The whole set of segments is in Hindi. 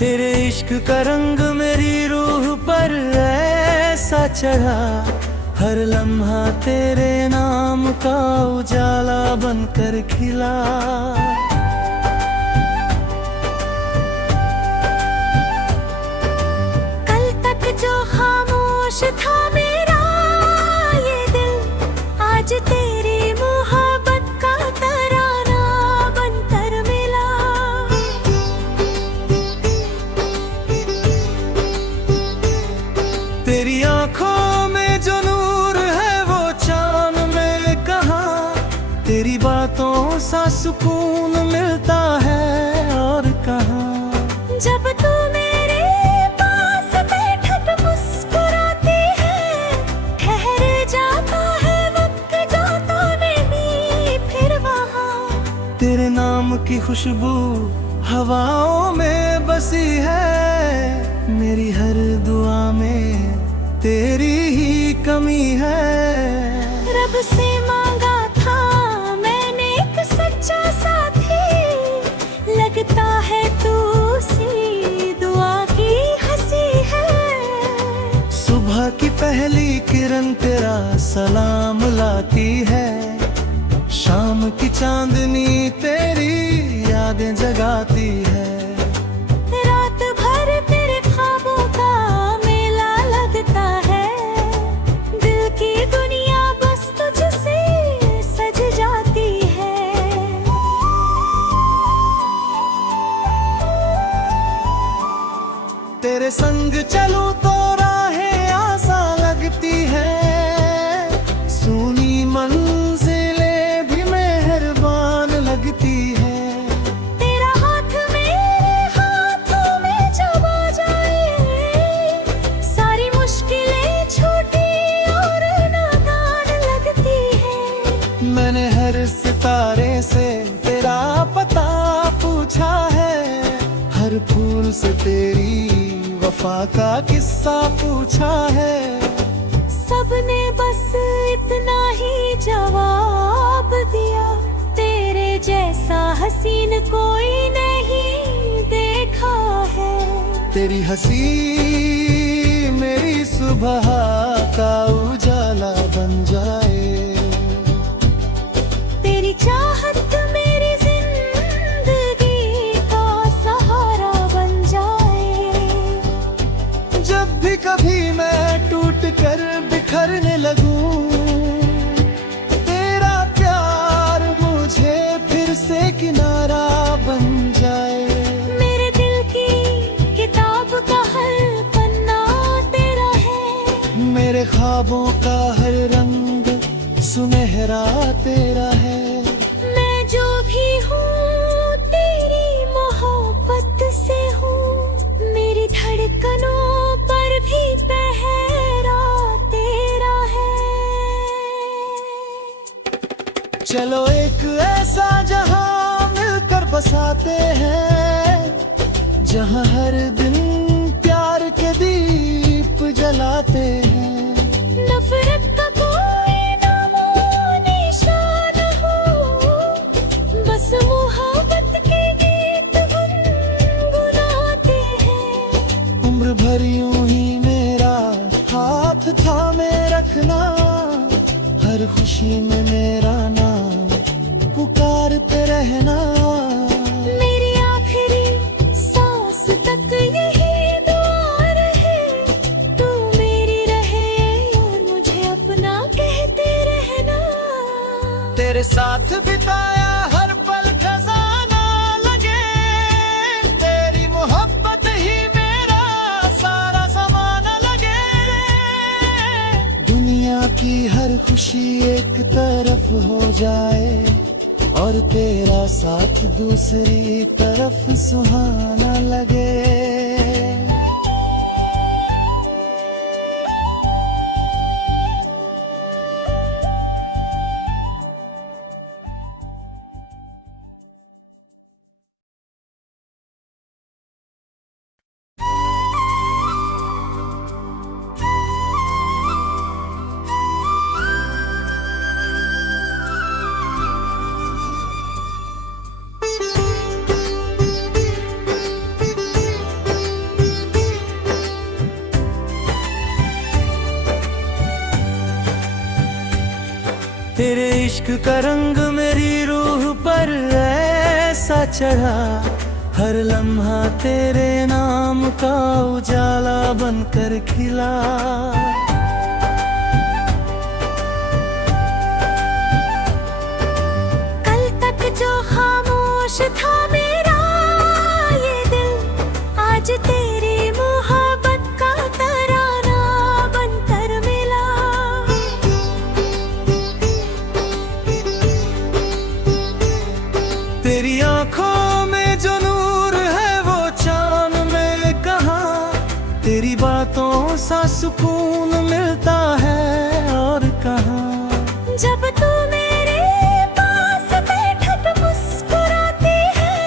तेरे इश्क का रंग मेरी रूह पर ऐसा चढ़ा, हर लम्हा तेरे नाम का उजाला बनकर खिला। कल तक जो खामोश था मेरा ये दिल, आज तेरी मोहब्बत का तराना बनकर मिला। तेरी आंखों में जो नूर है वो चांद में कहाँ, तेरी बातों सा सुकून मिलता है और कहाँ। जब तू मेरे पास बैठक मुस्कुराती है, ठहर जाता है वक्त जो तूने दी फिर वहाँ। तेरे नाम की खुशबू हवाओं में बसी है, मेरी हर दुआ में तेरी ही कमी है। रब से मांगा था मैंने एक सच्चा साथी, लगता है तू उसी दुआ की हंसी है। सुबह की पहली किरण तेरा सलाम लाती है, शाम की चांदनी तेरी यादें जगाती है। रात भर तेरे ख्वाबों का मेला लगता है, दिल की दुनिया बस तुझसे सज जाती है। तेरे संग चलूं तो राहें आसान लगती है, सुनी मंजिलें भी मेहरबान लगती है। तेरा हाथ मेरे हाथों में जब आ जाए, सारी मुश्किलें छोटी और नादान लगती है। मैंने हर सितारे से तेरा पता पूछा है, हर फूल से तेरी वफा का किस्सा पूछा है। सबने बस इतना ही जवाब दिया, तेरे जैसा हसीन कोई नहीं देखा है। तेरी हंसी मेरी सुबह का उजाला बन जाए, तेरी चाहत मेरी जिंदगी का सहारा बन जाए। जब भी कभी मैं टूट कर बिखरने लगूं, तेरा प्यार मुझे फिर से किनारा बन जाए। मेरे दिल की किताब का हर पन्ना तेरा है, मेरे ख्वाबों का हर रंग सुनहरा तेरा है। मैं जो भी हूँ तेरी मोहब्बत से हूँ, मेरी धड़कनों पर भी पहरा तेरा है। चलो एक ऐसा जहां मिलकर बसाते हैं, जहां हर दिन प्यार के दीप जलाते हैं। नफरत का कोई नामो निशान हो, बस मोहब्बत के गीत गुनगुनाते हैं। उम्र भर यूं ही मेरा हाथ थामे रखना, हर खुशी में मेरा नाम पुकारते रहना। मेरी आखिरी सांस तक यही दुआ रहे, तू मेरी रहे और मुझे अपना कहते रहना। तेरे साथ बिताया हर पल खजाना लगे, तेरी मोहब्बत ही मेरा सारा ज़माना लगे। दुनिया की हर खुशी एक तरफ हो जाए, और तेरा साथ दूसरी तरफ सुहाना लगे। तेरे इश्क का रंग मेरी रूह पर ऐसा चढ़ा, हर लम्हा तेरे नाम का उजाला बनकर खिला। कल तक जो खामोश था मेरा ये दिल, आज तेरी मोहब्बत का तराना बनकर मिला। तेरी आंखों में जो नूर है वो चांद में कहाँ, तेरी बातों सा सुकून मिलता है और कहाँ। जब तू मेरे पास बैठक मुस्कुराती है,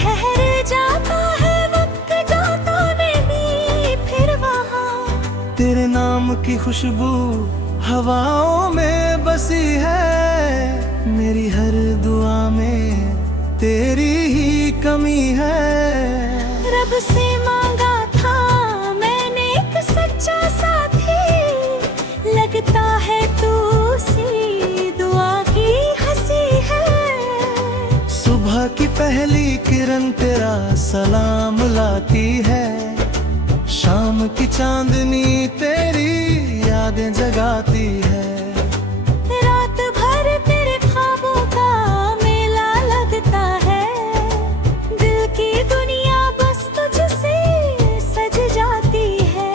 ठहर जाता है वक्त जो तूने दी फिर वहाँ। तेरे नाम की खुशबू हवाओं में बसी है, मेरी हर दुआ में तेरी ही कमी है। रब से मांगा था मैंने एक सच्चा साथी, लगता है तू सी दुआ की हंसी है। सुबह की पहली किरण तेरा सलाम लाती है, शाम की चांदनी तेरी यादें जगाती है। रात भर तेरे ख्वाबों का मेला लगता है, दिल की दुनिया बस तुझसे सज जाती है।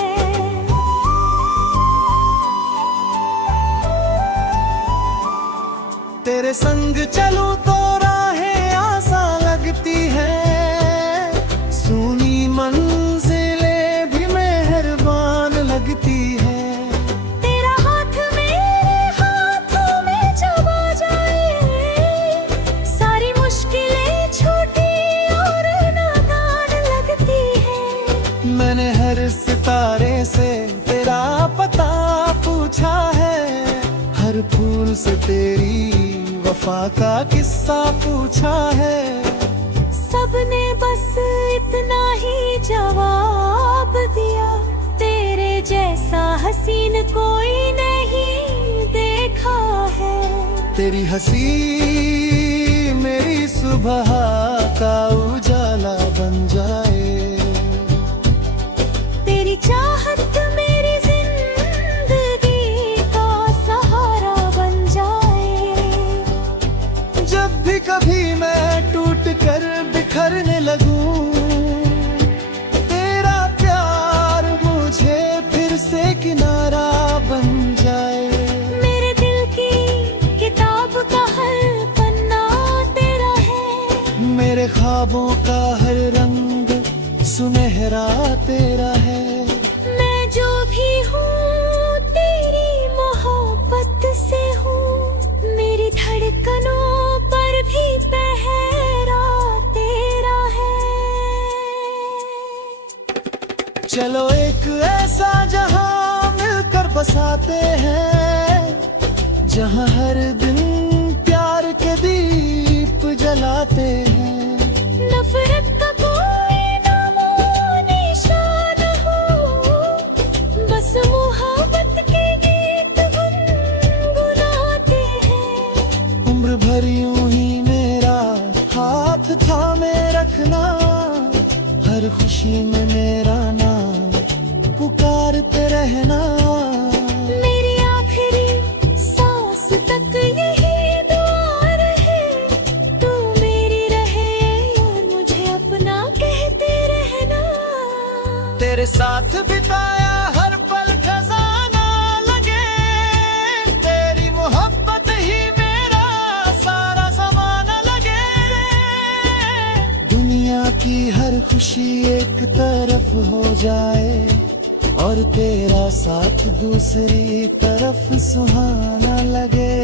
तेरे संग चलूं तो राहें आसान लगती है, सुनी मंजिलें भी मेहरबान लगती है। तेरा हाथ मेरे हाथों में जब आ जाए, सारी मुश्किलें छोटी और नादान लगती है। मैंने हर सितारे से तेरा पता पूछा है, हर फूल से तेरी वफा का किस्सा पूछा है। सबने बस इतना ही जवाब दिया, तेरे जैसा हसीन कोई नहीं देखा है। तेरी हंसी मेरी सुबह का उजाला बन जाए, तेरी चाहत मेरी जिंदगी का सहारा बन जाए। जब भी कभी मैं टूट कर बिखरने लगूं, तेरा प्यार मुझे फिर से किनारा बन जाए। मेरे दिल की किताब का हर पन्ना तेरा है, मेरे ख्वाबों का हर रंग सुनहरा तेरा है। मैं जो भी हूँ तेरी मोहब्बत से हूँ, मेरी धड़कनों पर भी पहरा तेरा है। चलो एक ऐसा जहां मिलकर बसाते हैं, जहां हर दिन प्यार के दीप जलाते हैं। नफरत का कोई नामो निशान हो, बस मोहब्बत के गीत गुनगुनाते हैं। उम्र भर यूं ही मेरा हाथ थामे रखना, हर खुशी में मेरा नाम पुकारते रहना। मेरी आखिरी सांस तक यही दुआ रहे, तू मेरी रहे और मुझे अपना कहते रहना। तेरे साथ बिताया हर पल खजाना लगे, तेरी मोहब्बत ही मेरा सारा ज़माना लगे। दुनिया की हर खुशी एक तरफ हो जाए, और तेरा साथ दूसरी तरफ सुहाना लगे।